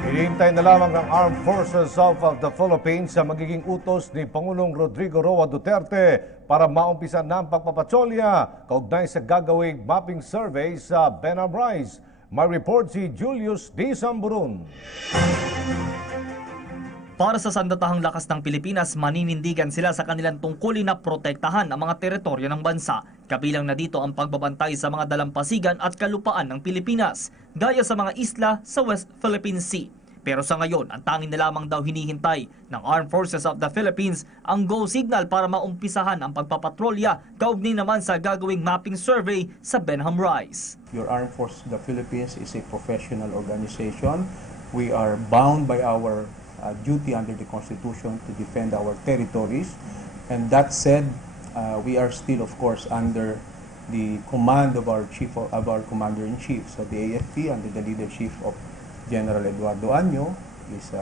Hinihintay na lamang ng Armed Forces of the Philippines sa magiging utos ni Pangulong Rodrigo Roa Duterte para maumpisa ng pagpapatrolya kaugnay sa gagawing mapping survey sa Benham Rise. May report si Julius D. Samburun. Para sa sandatahang lakas ng Pilipinas, maninindigan sila sa kanilang tungkulin na protektahan ang mga teritoryo ng bansa. Kabilang na dito ang pagbabantay sa mga dalampasigan at kalupaan ng Pilipinas, gaya sa mga isla sa West Philippine Sea. Pero sa ngayon, ang tanging na lamang daw hinihintay ng Armed Forces of the Philippines ang go signal para maumpisahan ang pagpapatrolya kaugnay naman sa gagawing mapping survey sa Benham Rise. Your Armed Forces of the Philippines is a professional organization. We are bound by our duty under the Constitution to defend our territories. And that said, we are still, of course, under the command of our Commander-in-Chief. So the AFP, under the leadership of General Eduardo Año, is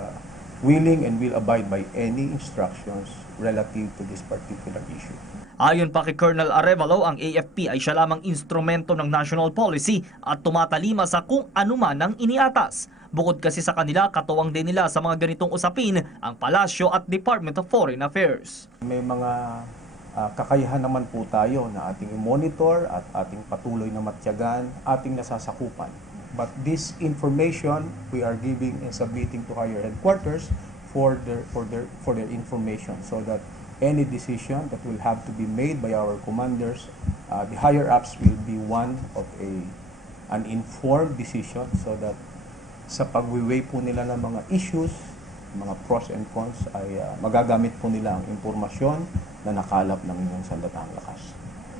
willing and will abide by any instructions relative to this particular issue. Ayon pa kay Colonel Arevalo, ang AFP ay siya lamang instrumento ng national policy at tumatalima sa kung ano man ang iniatas. Bukod kasi sa kanila, katuwang din nila sa mga ganitong usapin ang Palasyo at Department of Foreign Affairs. May mga kakayahan naman po tayo na ating i-monitor at ating patuloy na matyagan, ating nasasakupan. But this information we are giving and submitting to higher headquarters for their information, so that any decision that will have to be made by our commanders, the higher ups will be one of an informed decision, so that sa pag-weigh po nila ng mga issues, mga pros and cons, ay magagamit po nila ang impormasyon na nakalap ng inyong sandatahang lakas.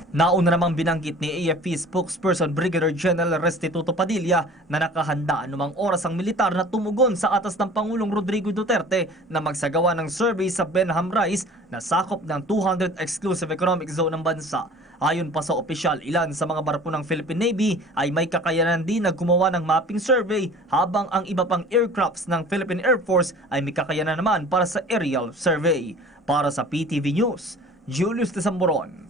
Nauna namang binanggit ni AFP spokesperson Brigadier General Restituto Padilla na nakahanda anumang oras ang militar na tumugon sa atas ng Pangulong Rodrigo Duterte na magsagawa ng survey sa Benham Rise na sakop ng 200 exclusive economic zone ng bansa. Ayon pa sa opisyal, ilan sa mga barko ng Philippine Navy ay may kakayanan din na gumawa ng mapping survey, habang ang iba pang aircrafts ng Philippine Air Force ay may kakayanan naman para sa aerial survey. Para sa PTV News, Julius de Samburon.